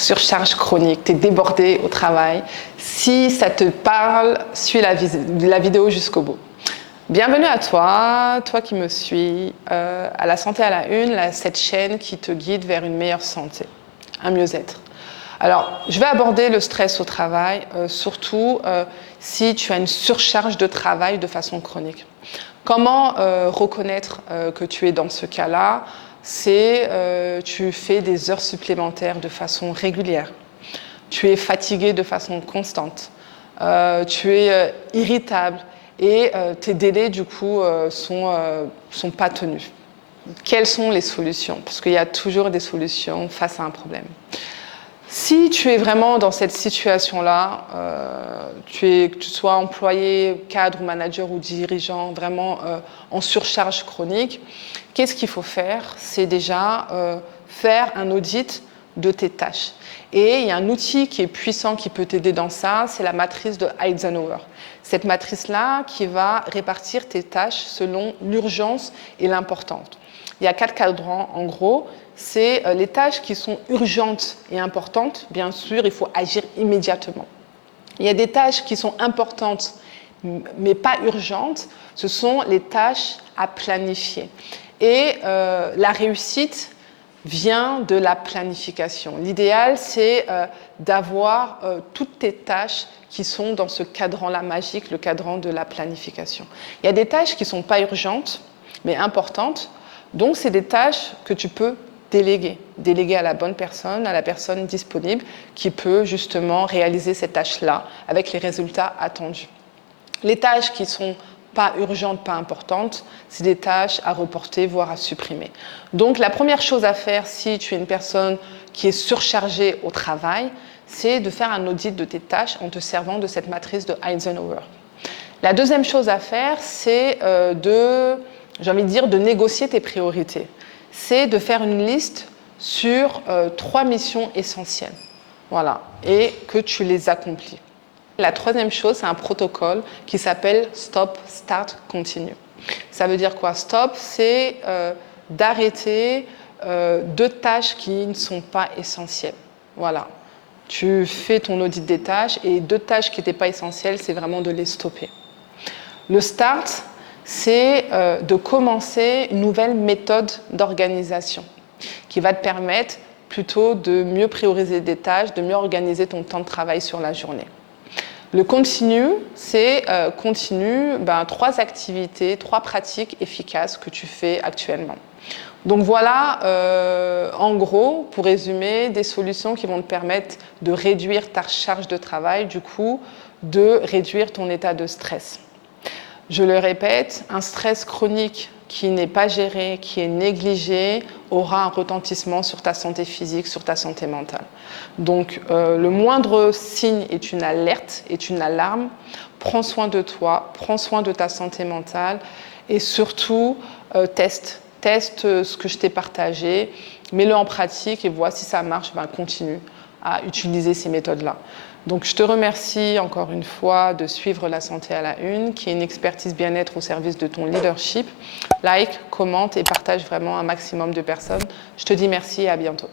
surcharge chronique, tu es débordé au travail. Si ça te parle, suis la vidéo jusqu'au bout. Bienvenue à toi, toi qui me suis, à La Santé à la Une, cette chaîne qui te guide vers une meilleure santé, un mieux-être. Alors, je vais aborder le stress au travail, surtout si tu as une surcharge de travail de façon chronique. Comment reconnaître que tu es dans ce cas-là? C'est tu fais des heures supplémentaires de façon régulière. Tu es fatigué de façon constante. Tu es irritable et tes délais, du coup, sont pas tenus. Quelles sont les solutions? Parce qu'il y a toujours des solutions face à un problème. Si tu es vraiment dans cette situation-là, que tu sois employé, cadre, manager ou dirigeant, vraiment en surcharge chronique, qu'est-ce qu'il faut faire? C'est déjà faire un audit de tes tâches. Et il y a un outil qui est puissant qui peut t'aider dans ça, c'est la matrice de Eisenhower. Cette matrice-là qui va répartir tes tâches selon l'urgence et l'importance. Il y a 4 cadrans en gros. C'est les tâches qui sont urgentes et importantes. Bien sûr, il faut agir immédiatement. Il y a des tâches qui sont importantes mais pas urgentes. Ce sont les tâches à planifier. Et la réussite vient de la planification. L'idéal, c'est d'avoir toutes tes tâches qui sont dans ce cadran-là magique, le cadran de la planification. Il y a des tâches qui ne sont pas urgentes, mais importantes. Donc, c'est des tâches que tu peux déléguer à la bonne personne, à la personne disponible qui peut justement réaliser ces tâches-là avec les résultats attendus. Les tâches qui ne sont pas urgentes, pas importantes, c'est des tâches à reporter, voire à supprimer. Donc la première chose à faire si tu es une personne qui est surchargée au travail, c'est de faire un audit de tes tâches en te servant de cette matrice de Eisenhower. La deuxième chose à faire, c'est de négocier tes priorités. C'est de faire une liste sur 3 missions essentielles. Voilà, et que tu les accomplis. La troisième chose, c'est un protocole qui s'appelle Stop, Start, Continue. Ça veut dire quoi? Stop, c'est d'arrêter 2 tâches qui ne sont pas essentielles. Voilà. Tu fais ton audit des tâches et 2 tâches qui n'étaient pas essentielles, c'est vraiment de les stopper. Le start, c'est de commencer une nouvelle méthode d'organisation qui va te permettre plutôt de mieux prioriser des tâches, de mieux organiser ton temps de travail sur la journée. Le continue, c'est 3 activités, 3 pratiques efficaces que tu fais actuellement. Donc voilà, en gros, pour résumer, des solutions qui vont te permettre de réduire ta charge de travail, du coup, de réduire ton état de stress. Je le répète, un stress chronique qui n'est pas géré, qui est négligé, aura un retentissement sur ta santé physique, sur ta santé mentale. Donc, le moindre signe est une alerte, est une alarme. Prends soin de toi, prends soin de ta santé mentale et surtout, teste ce que je t'ai partagé, mets-le en pratique et vois si ça marche, continue à utiliser ces méthodes-là. Donc, je te remercie encore une fois de suivre La Santé à la Une, qui est une expertise bien-être au service de ton leadership. Like, commente et partage vraiment un maximum de personnes. Je te dis merci et à bientôt.